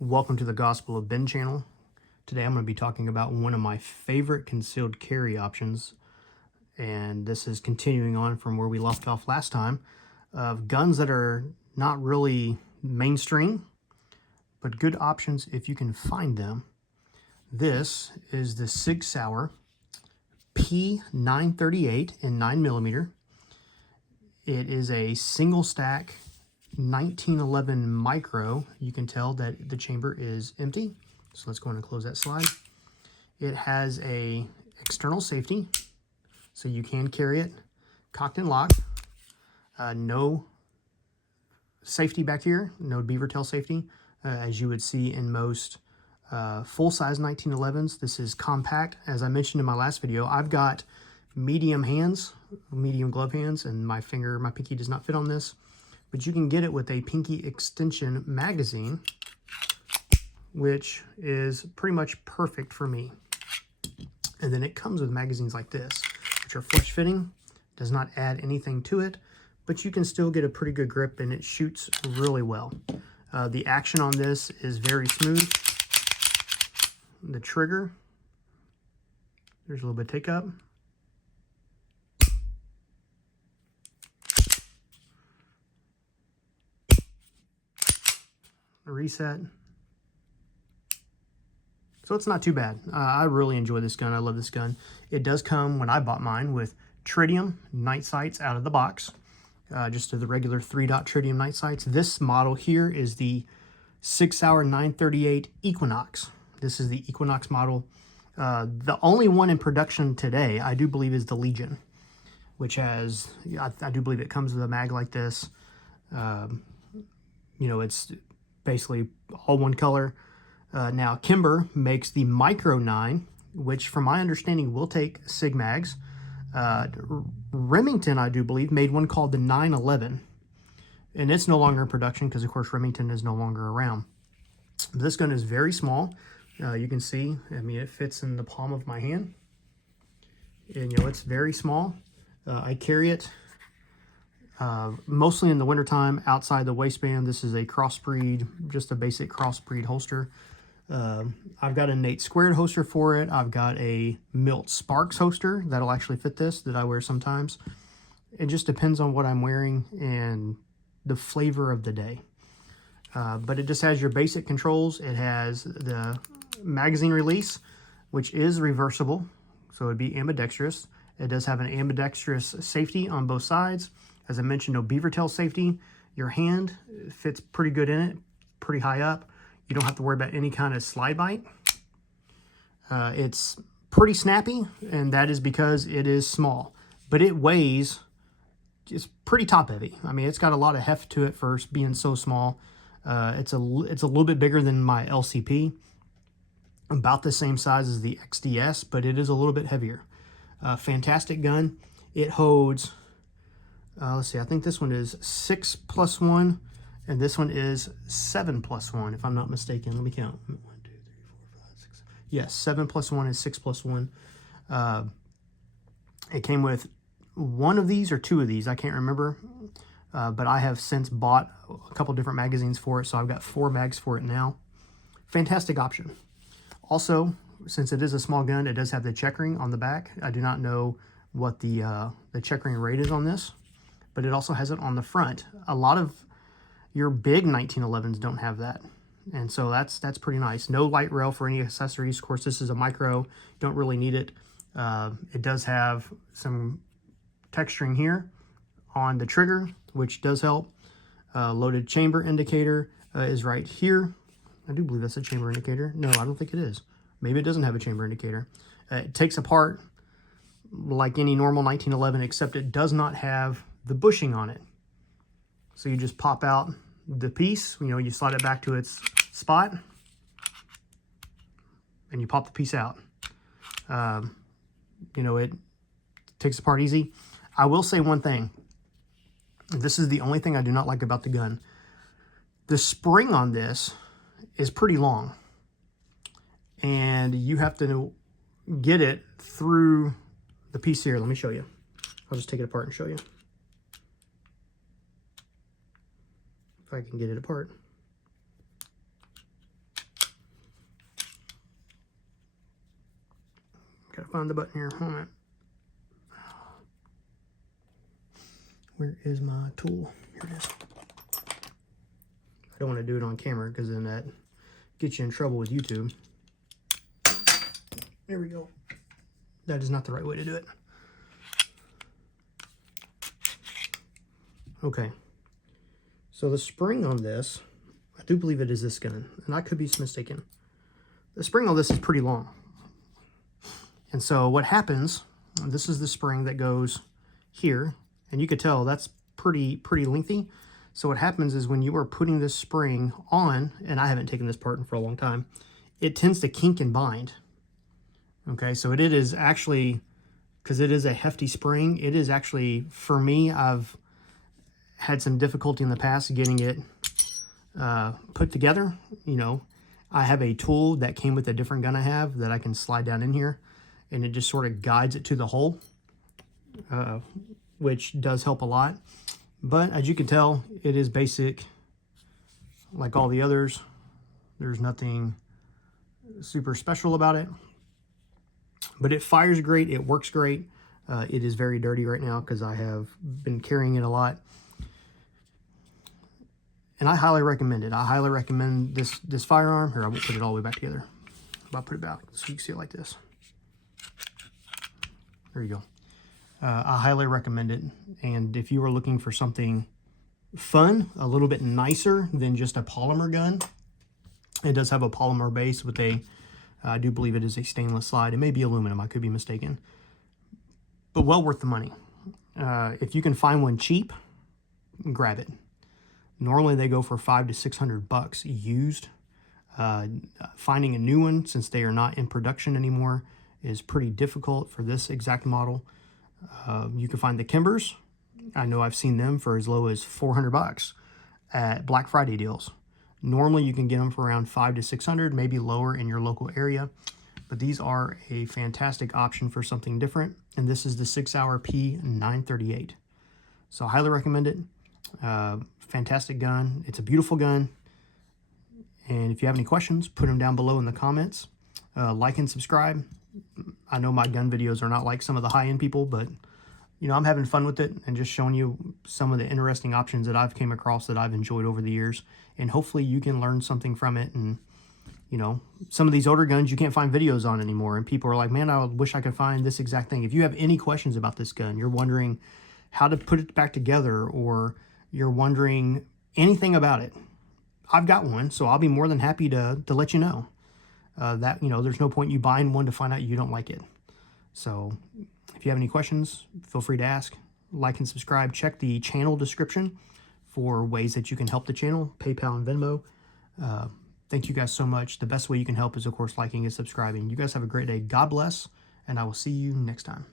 Welcome to the Gospel of Ben channel. Today I'm going to be talking about one of my favorite concealed carry options, and this is continuing on from where we left off last time, of guns that are not really mainstream, but good options if you can find them. This is the Sig Sauer P938 in 9mm. It is a single stack 1911 micro. You can tell that the chamber is empty. So let's go ahead and close that slide. It has a external safety, so you can carry it cocked and locked. No safety back here, no beaver tail safety, as you would see in most full-size 1911s. This is compact. As I mentioned in my last video, I've got medium hands, medium glove hands, and my pinky does not fit on this. But you can get it with a pinky extension magazine, which is pretty much perfect for me. And then it comes with magazines like this, which are flush fitting, does not add anything to it, but you can still get a pretty good grip and it shoots really well. The action on this is very smooth. The trigger, there's a little bit of take up. Reset. So it's not too bad. I really enjoy this gun. I love this gun. It does come, when I bought mine, with tritium night sights out of the box, just the regular 3-dot tritium night sights. This model here is the Sig Sauer 938 Equinox. This is the Equinox model. The only one in production today, I do believe, is the Legion, which has, I do believe it comes with a mag like this. You know, it's basically all one color. Now Kimber makes the Micro 9, which from my understanding will take Sig mags. Remington, I do believe, made one called the 911, and it's no longer in production because of course Remington is no longer around. This gun is very small. You can see, I mean, it fits in the palm of my hand, and you know, it's very small. I carry it mostly in the wintertime outside the waistband. This is a crossbreed, just a basic crossbreed holster. I've got a Nate squared holster for it. I've got a Milt Sparks holster that'll actually fit this, that I wear sometimes. It just depends on what I'm wearing and the flavor of the day. But it just has your basic controls. It has the magazine release, which is reversible, so it'd be ambidextrous. It does have an ambidextrous safety on both sides. As I mentioned, no beaver tail safety. Your hand fits pretty good in it, pretty high up. You don't have to worry about any kind of slide bite. It's pretty snappy, and that is because it is small. But it weighs, it's pretty top heavy. I mean, it's got a lot of heft to it for being so small. It's a little bit bigger than my LCP. About the same size as the XDS, but it is a little bit heavier. Fantastic gun. It holds... let's see, I think this one is 6+1, and this one is 7+1, if I'm not mistaken. Let me count. 1, 2, 3, 4, 5, 6. Yes, 7+1 is 6+1. It came with one of these or two of these, I can't remember. But I have since bought a couple different magazines for it, so I've got 4 mags for it now. Fantastic option. Also, since it is a small gun, it does have the checkering on the back. I do not know what the checkering rate is on this, but it also has it on the front. A lot of your big 1911s don't have that, and so that's pretty nice. No light rail for any accessories. Of course, this is a micro, don't really need it. It does have some texturing here on the trigger, which does help. Loaded chamber indicator is right here. I do believe that's a chamber indicator. No, I don't think it is. Maybe it doesn't have a chamber indicator. It takes apart like any normal 1911, except it does not have the bushing on it. So you just pop out the piece, you know, you slide it back to its spot, and you pop the piece out. You know, it takes apart easy. I will say one thing. This is the only thing I do not like about the gun. The spring on this is pretty long, and you have to get it through the piece here. Let me show you. I'll just take it apart and show you. If I can get it apart. to find the button here. Hold on. Where is my tool? Here it is. I don't want to do it on camera because then that gets you in trouble with YouTube. There we go. That is not the right way to do it. Okay. So the spring on this, I do believe it is this gun, and I could be mistaken. The spring on this is pretty long. And so what happens, this is the spring that goes here, and you could tell that's pretty lengthy. So what happens is when you are putting this spring on, and I haven't taken this part in for a long time, it tends to kink and bind. Okay, so it is actually, because it is a hefty spring, it is actually, for me, I've had some difficulty in the past getting it put together. You know, I have a tool that came with a different gun I have that I can slide down in here, and it just sort of guides it to the hole, which does help a lot. But as you can tell, it is basic like all the others. There's nothing super special about it. But it fires great, it works great. It is very dirty right now because I have been carrying it a lot. And I highly recommend it. I highly recommend this firearm. Here, I won't put it all the way back together. I'll put it back so you can see it like this. There you go. I highly recommend it. And if you are looking for something fun, a little bit nicer than just a polymer gun, it does have a polymer base with a, I do believe it is a stainless slide. It may be aluminum, I could be mistaken. But well worth the money. If you can find one cheap, grab it. Normally they go for $500 to $600 used. Finding a new one, since they are not in production anymore, is pretty difficult for this exact model. You can find the Kimbers. I know I've seen them for as low as $400 at Black Friday deals. Normally you can get them for around $500 to $600, maybe lower in your local area. But these are a fantastic option for something different. And this is the Sig Sauer P938. So I highly recommend it. Fantastic gun. It's a beautiful gun. And if you have any questions, put them down below in the comments. Like and subscribe. I know my gun videos are not like some of the high-end people, but you know, I'm having fun with it and just showing you some of the interesting options that I've came across that I've enjoyed over the years. And hopefully you can learn something from it. And you know, some of these older guns you can't find videos on anymore, and people are like, man, I wish I could find this exact thing. If you have any questions about this gun, you're wondering how to put it back together, or you're wondering anything about it, I've got one, so I'll be more than happy to let you know. That, you know, there's no point you buying one to find out you don't like it. So if you have any questions, feel free to ask. Like and subscribe. Check the channel description for ways that you can help the channel, PayPal and Venmo. Thank you guys so much. The best way you can help is, of course, liking and subscribing. You guys have a great day. God bless, and I will see you next time.